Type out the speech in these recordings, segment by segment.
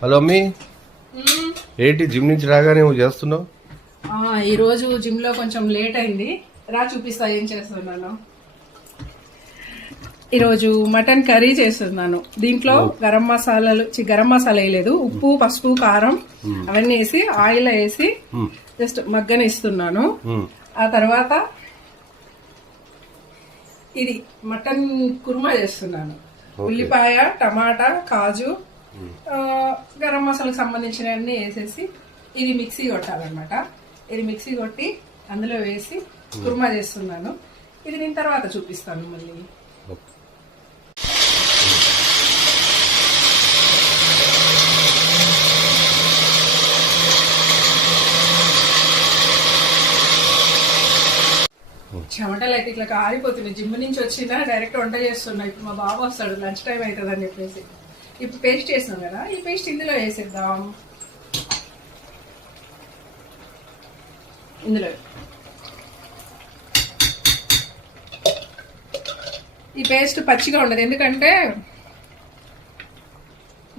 Hello అమ్మీ, ఏంటి gym నుంచి రాగానే నువ్వు చేస్తున్నావు? ఈరోజు జిమ్ లో కొంచెం లేట్ అయింది. రా చూపిస్తా ఏం చేస్తున్నాను. ఈరోజు మటన్ కర్రీ చేస్తున్నాను. దీంట్లో గరం మసాలా వేయలేదు, ఉప్పు పసుపు కారం అవన్నీ వేసి ఆయిల్ వేసి జస్ట్ మగ్గనిస్తున్నాను. ఆ తర్వాత ఇది మటన్ కుర్మా చేస్తున్నాను. ఉల్లిపాయ, టమాటా, కాజు, గరం మసాలాకు సంబంధించినవన్నీ వేసేసి ఇది మిక్సీ కొట్టాలన్నమాట. ఇది మిక్సీ కొట్టి అందులో వేసి కుర్మా చేస్తున్నాను. ఇది నేను తర్వాత చూపిస్తాను మళ్ళీ. చెమటలు అయితే ఇట్లా కారిపోతున్నాయి. జిమ్ నుంచి వచ్చినా డైరెక్ట్ వంట చేస్తున్నా. ఇప్పుడు మా బాబు వస్తాడు, లంచ్ టైం అవుతుంది అని చెప్పేసి ఇప్పుడు పేస్ట్ చేస్తాం కదా, ఈ పేస్ట్ ఇందులో వేసేద్దాం. ఇందులో ఈ పేస్ట్ పచ్చిగా ఉండదు, ఎందుకంటే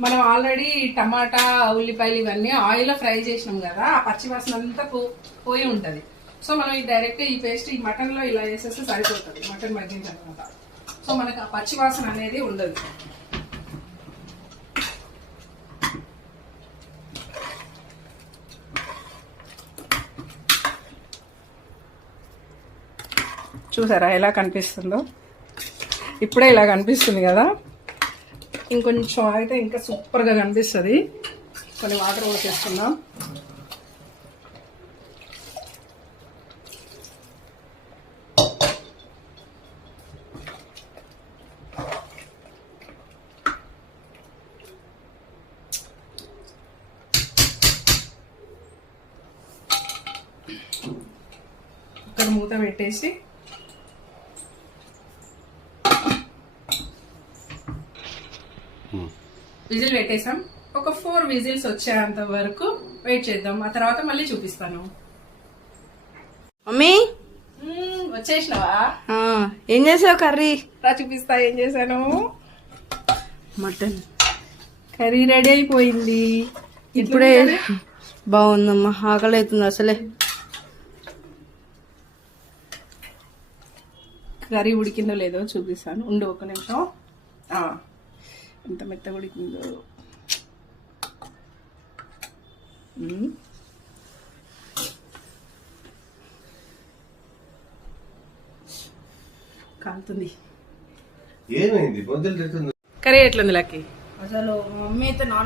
మనం ఆల్రెడీ టమాటా ఉల్లిపాయలు ఇవన్నీ ఆయిల్లో ఫ్రై చేసినాం కదా, ఆ పచ్చి వాసన అంతా పోయి ఉంటుంది. సో మనం ఈ డైరెక్ట్ ఈ పేస్ట్ ఈ మటన్ లో ఇలా వేసేస్తే సరిపోతుంది. మటన్ మగ్గిన తర్వాత సో మనకు ఆ పచ్చి వాసన అనేది ఉండదు. చూసారా ఎలా కనిపిస్తుందో? ఇప్పుడే ఇలా కనిపిస్తుంది కదా, ఇంకొంచెం అయితే ఇంకా సూపర్గా కనిపిస్తుంది. కొన్ని వాటర్ పోసేస్తున్నాం. ఇక్కడ మూత పెట్టేసి విజిల్ పెట్టేసాం. ఒక 4 విజిల్స్ వచ్చేంత వరకు వెయిట్ చేద్దాం. ఆ తర్వాత మళ్ళీ చూపిస్తాను. మమ్మీ వచ్చేసినావా? ఏం చేసావు కర్రీ? రా చూపిస్తా ఏం చేశాను. మటన్ కర్రీ రెడీ అయిపోయింది. ఇప్పుడే బాగుందమ్మా, ఆకలి అవుతుంది అసలే. కర్రీ ఉడికిందో లేదో చూపిస్తాను, ఉండు ఒక నిమిషం. ఎంత మెత్తగా ఉడికిందో. కాలుతుంది. ఏమైంది? కర్రీ ఎట్లుంది లక్కీ? అసలు మమ్మీ అయితే